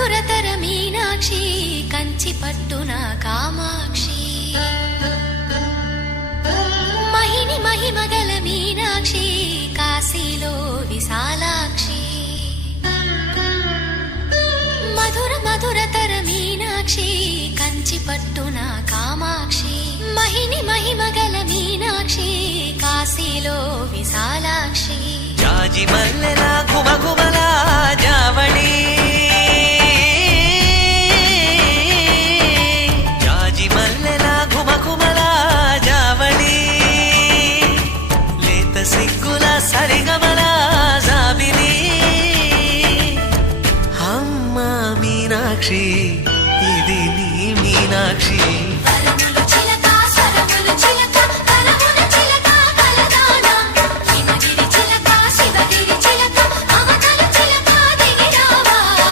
మధురతర మీనాక్షి కంచి పట్టున కామాక్షి మహిని మహిమగల మీనాక్షి కాశీలో విశాలాక్షి మధుర మధురతర మీనాక్షి కంచి పట్టున కామాక్షి మహిని మహిమగల మీనాక్షి కాశీలో విశాలాక్షి జాజి మల్లెల గుమగుమల జావళి జాజి మల్లెల గుమగుమల జావళి లేత సిగ్గుల సరిగమల జాబిలి అమ్మ మీనాక్షి ఇది నీ మీనాక్షి